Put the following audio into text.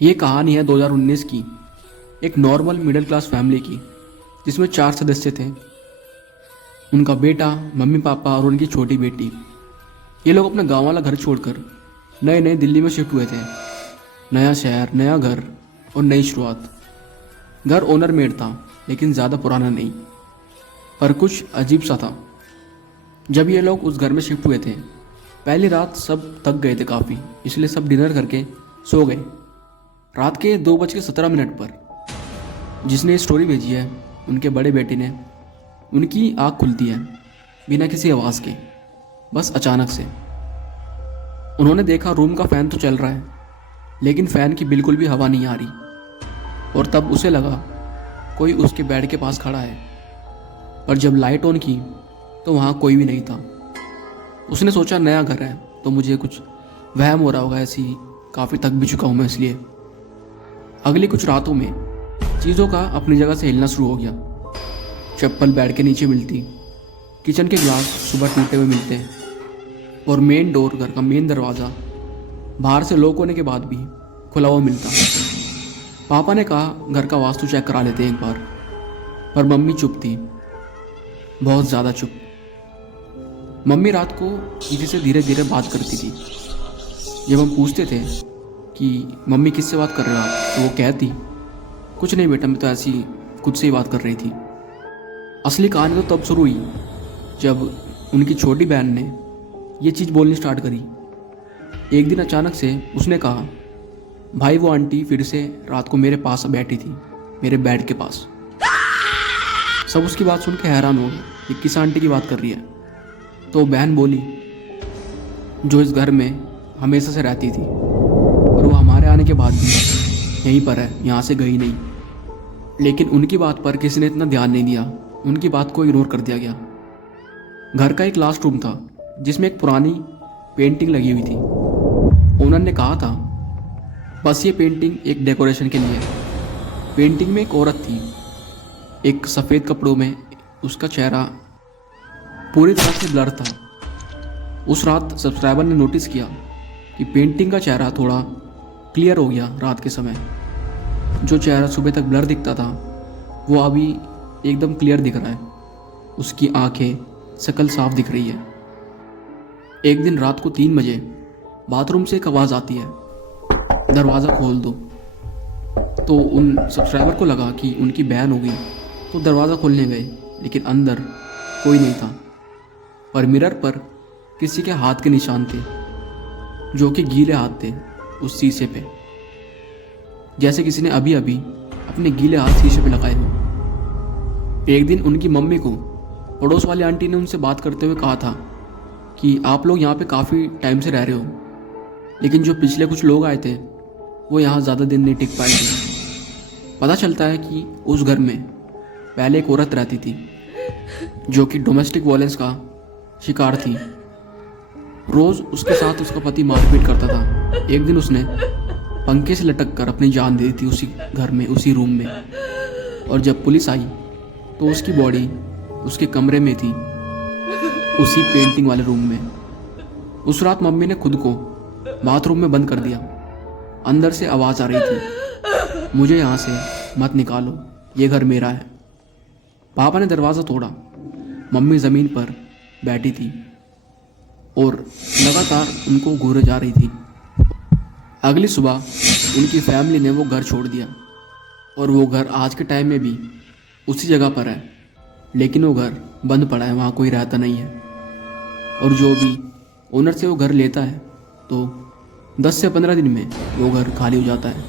ये कहानी है 2019 की एक नॉर्मल मिडिल क्लास फैमिली की, जिसमें 4 सदस्य थे। उनका बेटा, मम्मी पापा और उनकी छोटी बेटी। ये लोग अपना गांव वाला घर छोड़कर नए नए दिल्ली में शिफ्ट हुए थे। नया शहर, नया घर और नई शुरुआत। घर ओनर मेड था, लेकिन ज़्यादा पुराना नहीं, पर कुछ अजीब सा था। जब ये लोग उस घर में शिफ्ट हुए थे, पहली रात सब थक गए थे काफ़ी, इसलिए सब डिनर करके सो गए। रात के 2:17 पर जिसने ये स्टोरी भेजी है, उनके बड़े बेटे ने, उनकी आँख खुलती है बिना किसी आवाज़ के, बस अचानक से। उन्होंने देखा रूम का फ़ैन तो चल रहा है, लेकिन फ़ैन की बिल्कुल भी हवा नहीं आ रही। और तब उसे लगा कोई उसके बेड के पास खड़ा है, पर जब लाइट ऑन की तो वहाँ कोई भी नहीं था। उसने सोचा नया घर है तो मुझे कुछ वहम हो रहा होगा, ऐसी काफ़ी थक भी चुका हूँ मैं, इसलिए। अगली कुछ रातों में चीज़ों का अपनी जगह से हिलना शुरू हो गया। चप्पल बेड के नीचे मिलती, किचन के ग्लास सुबह टूटे हुए मिलते, और मेन डोर, घर का मेन दरवाज़ा, बाहर से लॉक होने के बाद भी खुला हुआ मिलता। पापा ने कहा घर का वास्तु चेक करा लेते एक बार, पर मम्मी चुप थी, बहुत ज़्यादा चुप। मम्मी रात को किसी से धीरे धीरे बात करती थी। जब हम पूछते थे कि मम्मी किससे बात कर रहे हो आप, तो वो कहती, कुछ नहीं बेटा, मैं तो ऐसी खुद से ही बात कर रही थी। असली कहानी तो तब शुरू हुई जब उनकी छोटी बहन ने ये चीज़ बोलनी स्टार्ट करी। एक दिन अचानक से उसने कहा, भाई वो आंटी फिर से रात को मेरे पास बैठी थी, मेरे बेड के पास। सब उसकी बात सुन के हैरान हो गए कि किस आंटी की बात कर रही है। तो बहन बोली, जो इस घर में हमेशा से रहती थी, और वो हमारे आने के बाद भी यहीं पर है, यहाँ से गई नहीं। लेकिन उनकी बात पर किसी ने इतना ध्यान नहीं दिया, उनकी बात को इग्नोर कर दिया गया। घर का एक लास्ट रूम था जिसमें एक पुरानी पेंटिंग लगी हुई थी। ओनर ने कहा था बस ये पेंटिंग एक डेकोरेशन के लिए। पेंटिंग में एक औरत थी, एक सफ़ेद कपड़ों में, उसका चेहरा पूरी तरह से ब्लर था। उस रात सब्सक्राइबर ने नोटिस किया कि पेंटिंग का चेहरा थोड़ा क्लियर हो गया रात के समय। जो चेहरा सुबह तक ब्लर दिखता था, वो अभी एकदम क्लियर दिख रहा है। उसकी आंखें, शक्ल साफ दिख रही है। एक दिन रात को 3 बजे बाथरूम से एक आवाज़ आती है, दरवाज़ा खोल दो। तो उन सब्सक्राइबर को लगा कि उनकी बहन हो गई, तो दरवाज़ा खोलने गए, लेकिन अंदर कोई नहीं था। पर मिरर पर किसी के हाथ के निशान थे, जो कि गीले हाथ थे उस शीशे पे, जैसे किसी ने अभी अभी अपने गीले हाथ शीशे पे लगाए हो। एक दिन उनकी मम्मी को पड़ोस वाली आंटी ने उनसे बात करते हुए कहा था कि आप लोग यहाँ पे काफ़ी टाइम से रह रहे हो, लेकिन जो पिछले कुछ लोग आए थे वो यहाँ ज़्यादा दिन नहीं टिक पाए थे। पता चलता है कि उस घर में पहले एक औरत रहती थी, जो कि डोमेस्टिक वायलेंस का शिकार थी। रोज़ उसके साथ उसका पति मारपीट करता था। एक दिन उसने पंखे से लटक कर अपनी जान दे दी थी उसी घर में, उसी रूम में। और जब पुलिस आई तो उसकी बॉडी उसके कमरे में थी, उसी पेंटिंग वाले रूम में। उस रात मम्मी ने खुद को बाथरूम में बंद कर दिया। अंदर से आवाज़ आ रही थी, मुझे यहाँ से मत निकालो, ये घर मेरा है। पापा ने दरवाज़ा तोड़ा। मम्मी ज़मीन पर बैठी थी और लगातार उनको घूरे जा रही थी। अगली सुबह उनकी फैमिली ने वो घर छोड़ दिया, और वो घर आज के टाइम में भी उसी जगह पर है, लेकिन वो घर बंद पड़ा है, वहाँ कोई रहता नहीं है। और जो भी ओनर से वो घर लेता है, तो 10 से 15 दिन में वो घर खाली हो जाता है।